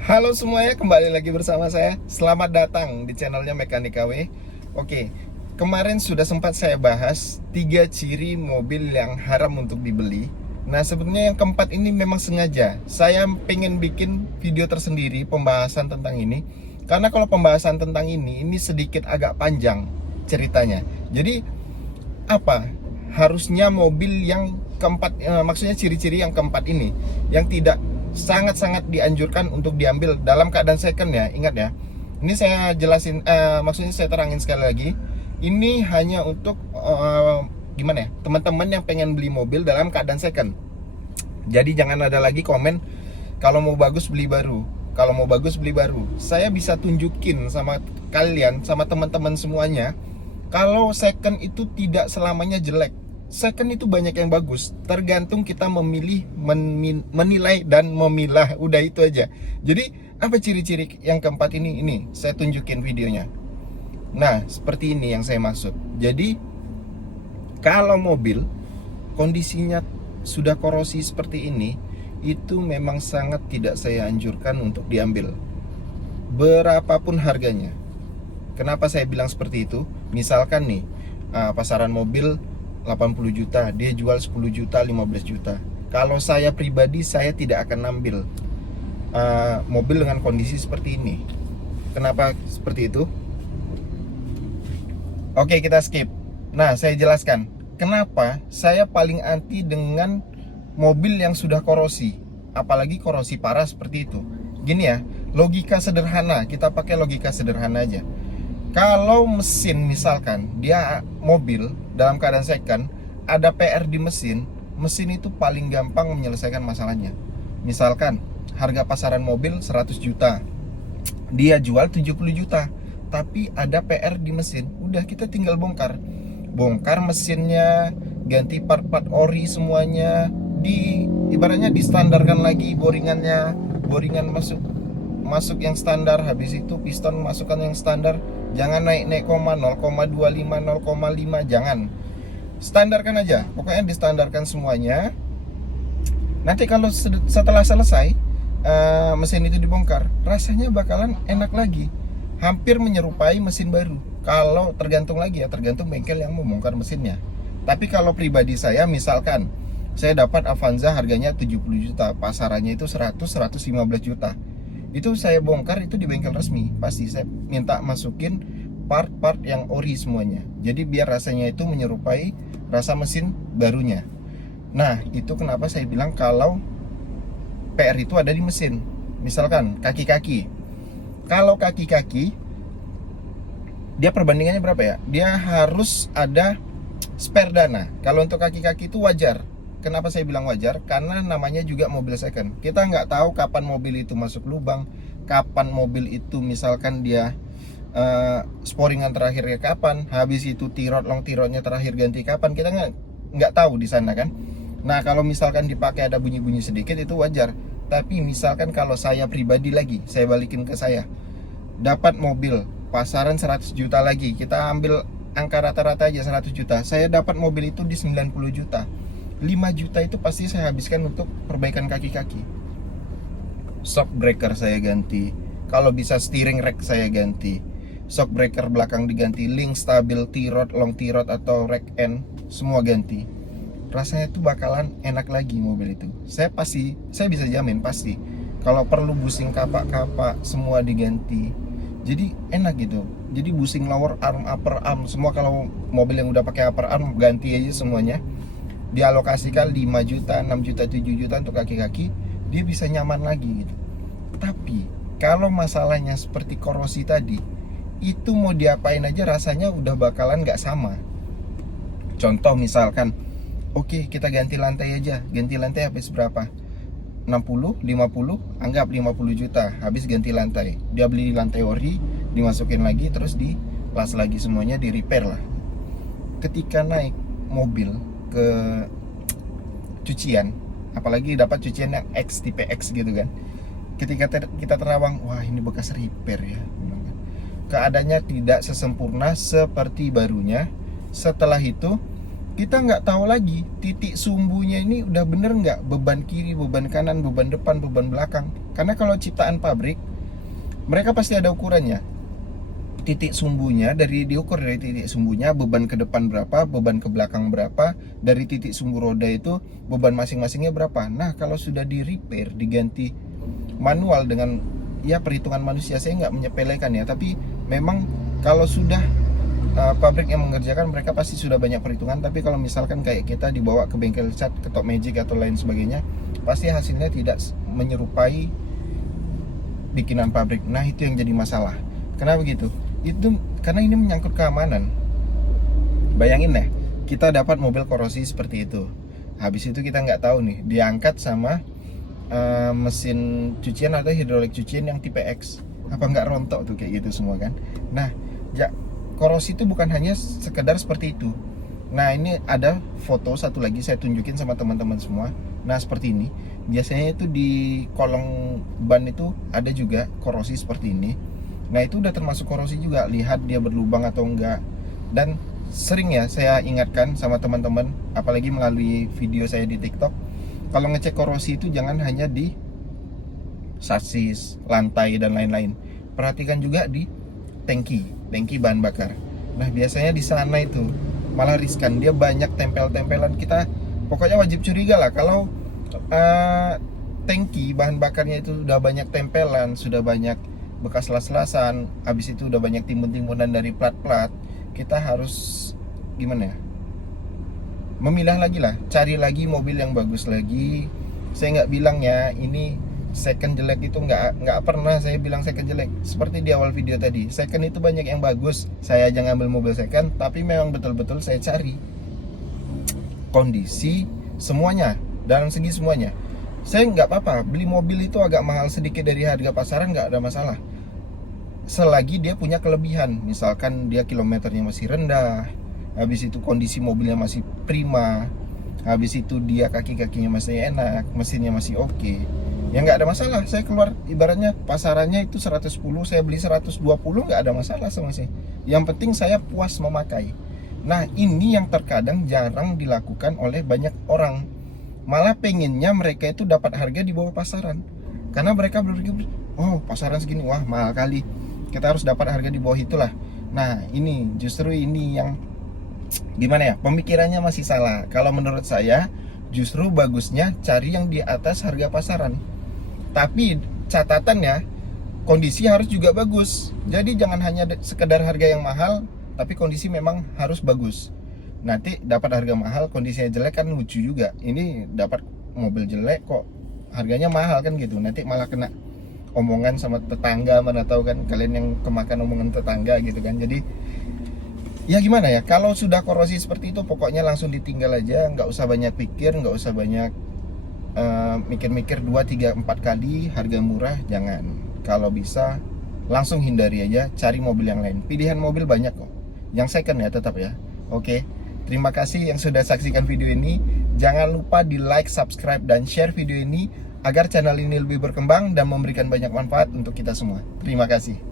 Halo semuanya, kembali lagi bersama saya. Selamat datang di channelnya Mekanik KW. Oke, kemarin sudah sempat saya bahas 3 ciri mobil yang haram untuk dibeli. Nah, sebenarnya yang keempat ini memang sengaja saya pengen bikin video tersendiri pembahasan tentang ini. Karena kalau pembahasan tentang ini sedikit agak panjang ceritanya. Jadi apa? Harusnya mobil yang keempat, maksudnya ciri-ciri yang keempat ini yang tidak sangat-sangat dianjurkan untuk diambil dalam keadaan second ya. Ingat ya, ini saya jelasin, maksudnya saya terangin sekali lagi. Ini hanya untuk gimana ya, teman-teman yang pengen beli mobil dalam keadaan second. Jadi jangan ada lagi komen kalau mau bagus beli baru, kalau mau bagus beli baru. Saya bisa tunjukin sama kalian, sama teman-teman semuanya, kalau second itu tidak selamanya jelek. Second itu banyak yang bagus, tergantung kita memilih, menilai dan memilah. Udah itu aja. Jadi apa ciri-ciri yang keempat ini? Ini saya tunjukin videonya. Nah, seperti ini yang saya maksud. Jadi kalau mobil kondisinya sudah korosi seperti ini, itu memang sangat tidak saya anjurkan untuk diambil, berapapun harganya. Kenapa saya bilang seperti itu? Misalkan nih, pasaran mobil 80 juta, dia jual 10 juta, 15 juta. Kalau saya pribadi, saya tidak akan ambil mobil dengan kondisi seperti ini. Kenapa seperti itu? Oke, kita skip. Nah, saya jelaskan kenapa saya paling anti dengan mobil yang sudah korosi, apalagi korosi parah seperti itu. Gini ya, logika sederhana, kita pakai logika sederhana aja. Kalau mesin, misalkan dia mobil dalam keadaan second, ada PR di mesin, mesin itu paling gampang menyelesaikan masalahnya. Misalkan harga pasaran mobil 100 juta, dia jual 70 juta, tapi ada PR di mesin. Udah, kita tinggal bongkar mesinnya, ganti part-part ori semuanya, ibaratnya distandarkan lagi boringannya, boringan masuk yang standar. Habis itu piston masukkan yang standar. Jangan naik-naik 0,25, 0,5, jangan. Standarkan aja. Pokoknya distandarkan semuanya. Nanti kalau setelah selesai mesin itu dibongkar, rasanya bakalan enak lagi. Hampir menyerupai mesin baru. Kalau tergantung lagi ya, tergantung bengkel yang mau bongkar mesinnya. Tapi kalau pribadi saya, misalkan saya dapat Avanza harganya 70 juta, pasarannya itu 100-115 juta. Itu saya bongkar itu di bengkel resmi. Pasti saya minta masukin part-part yang ori semuanya. Jadi biar rasanya itu menyerupai rasa mesin barunya. Nah, itu kenapa saya bilang kalau PR itu ada di mesin. Misalkan kaki-kaki. Kalau kaki-kaki, dia perbandingannya berapa ya? Dia harus ada spare dana. Kalau untuk kaki-kaki itu wajar. Kenapa saya bilang wajar? Karena namanya juga mobil second. Kita nggak tahu kapan mobil itu masuk lubang, kapan mobil itu misalkan dia sporingan terakhirnya kapan, habis itu tirot long tirotnya terakhir ganti kapan, kita nggak tahu di sana kan. Nah, kalau misalkan dipakai ada bunyi-bunyi sedikit itu wajar. Tapi misalkan kalau saya pribadi lagi, saya balikin ke saya, dapat mobil pasaran 100 juta lagi, kita ambil angka rata-rata aja 100 juta, saya dapat mobil itu di 90 juta, 5 juta itu pasti saya habiskan untuk perbaikan kaki-kaki. Shock breaker saya ganti, kalau bisa steering rack saya ganti, shock breaker belakang diganti, link stabil, T-rod, long T-rod atau rack end semua ganti. Rasanya tuh bakalan enak lagi mobil itu. Saya bisa jamin pasti. Kalau perlu busing kapak-kapak semua diganti. Jadi enak gitu. Jadi busing lower arm, upper arm semua, kalau mobil yang udah pakai upper arm ganti aja semuanya. Dialokasikan 5 juta, 6 juta, 7 juta untuk kaki-kaki, dia bisa nyaman lagi gitu. Tapi kalau masalahnya seperti korosi tadi, itu mau diapain aja rasanya udah bakalan gak sama. Contoh misalkan, oke, kita ganti lantai aja. Ganti lantai habis berapa? 60, 50, anggap 50 juta habis ganti lantai. Dia beli lantai ori, dimasukin lagi, terus las lagi semuanya, di repair lah. Ketika naik mobil ke cucian, apalagi dapat cucian yang X, tipe X gitu kan, ketika kita terawang, wah ini bekas repair ya, keadaannya tidak sesempurna seperti barunya. Setelah itu kita nggak tahu lagi titik sumbunya ini udah bener nggak, beban kiri, beban kanan, beban depan, beban belakang. Karena kalau ciptaan pabrik, mereka pasti ada ukurannya. Titik sumbunya diukur dari titik sumbunya, beban ke depan berapa, beban ke belakang berapa, dari titik sumbu roda itu beban masing-masingnya berapa. Nah, kalau sudah di repair, diganti manual dengan ya perhitungan manusia, saya nggak menyepelekan ya, tapi memang kalau sudah pabrik yang mengerjakan, mereka pasti sudah banyak perhitungan. Tapi kalau misalkan kayak kita dibawa ke bengkel cat, ke Top Magic atau lain sebagainya, pasti hasilnya tidak menyerupai bikinan pabrik. Nah, itu yang jadi masalah. Kenapa begitu? Itu karena ini menyangkut keamanan. Bayangin deh, kita dapat mobil korosi seperti itu, habis itu kita nggak tahu nih diangkat sama mesin cucian atau hidrolik cucian yang tipe X, apa nggak rontok tuh kayak gitu semua kan. Nah, ya, korosi itu bukan hanya sekedar seperti itu. Nah, ini ada foto satu lagi saya tunjukin sama teman-teman semua. Nah, seperti ini biasanya itu di kolong ban itu ada juga korosi seperti ini. Nah, itu udah termasuk korosi juga, lihat dia berlubang atau enggak. Dan sering ya saya ingatkan sama teman-teman, apalagi melalui video saya di TikTok, kalau ngecek korosi itu jangan hanya di sasis, lantai dan lain-lain. Perhatikan juga di tangki bahan bakar. Nah, biasanya di sana itu malah riskan, dia banyak tempel-tempelan. Kita pokoknya wajib curiga lah kalau tangki bahan bakarnya itu sudah banyak tempelan, sudah banyak bekas las-lasan, habis itu udah banyak timbun-timbunan dari plat-plat. Kita harus gimana ya, memilah lagi lah, cari lagi mobil yang bagus lagi. Saya nggak bilang ya ini second jelek, itu nggak pernah saya bilang second jelek. Seperti di awal video tadi, second itu banyak yang bagus. Saya aja ngambil mobil second, tapi memang betul-betul saya cari kondisi semuanya, dalam segi semuanya. Saya nggak apa-apa beli mobil itu agak mahal sedikit dari harga pasaran, nggak ada masalah, selagi dia punya kelebihan. Misalkan dia kilometernya masih rendah, habis itu kondisi mobilnya masih prima, habis itu dia kaki-kakinya masih enak, mesinnya masih oke, ya nggak ada masalah. Saya keluar, ibaratnya pasarannya itu 110, saya beli 120, nggak ada masalah sama saya. Yang penting saya puas memakai. Nah, ini yang terkadang jarang dilakukan oleh banyak orang. Malah pengennya mereka itu dapat harga di bawah pasaran, karena mereka berpikir, oh pasaran segini, wah mahal kali, kita harus dapat harga di bawah itulah. Nah, ini justru ini yang gimana ya, pemikirannya masih salah. Kalau menurut saya justru bagusnya cari yang di atas harga pasaran, tapi catatannya kondisi harus juga bagus. Jadi jangan hanya sekedar harga yang mahal, tapi kondisi memang harus bagus. Nanti dapat harga mahal, kondisinya jelek kan lucu juga. Ini dapat mobil jelek kok harganya mahal kan gitu, nanti malah kena omongan sama tetangga. Mana tahu kan kalian yang kemakan omongan tetangga gitu kan. Jadi ya gimana ya, kalau sudah korosi seperti itu pokoknya langsung ditinggal aja, nggak usah banyak pikir, nggak usah banyak mikir-mikir 2, 3, 4 kali. Harga murah jangan, kalau bisa langsung hindari aja, cari mobil yang lain. Pilihan mobil banyak kok, yang second ya tetap ya. Oke, terima kasih yang sudah saksikan video ini. Jangan lupa di like, subscribe, dan share video ini agar channel ini lebih berkembang dan memberikan banyak manfaat untuk kita semua. Terima kasih.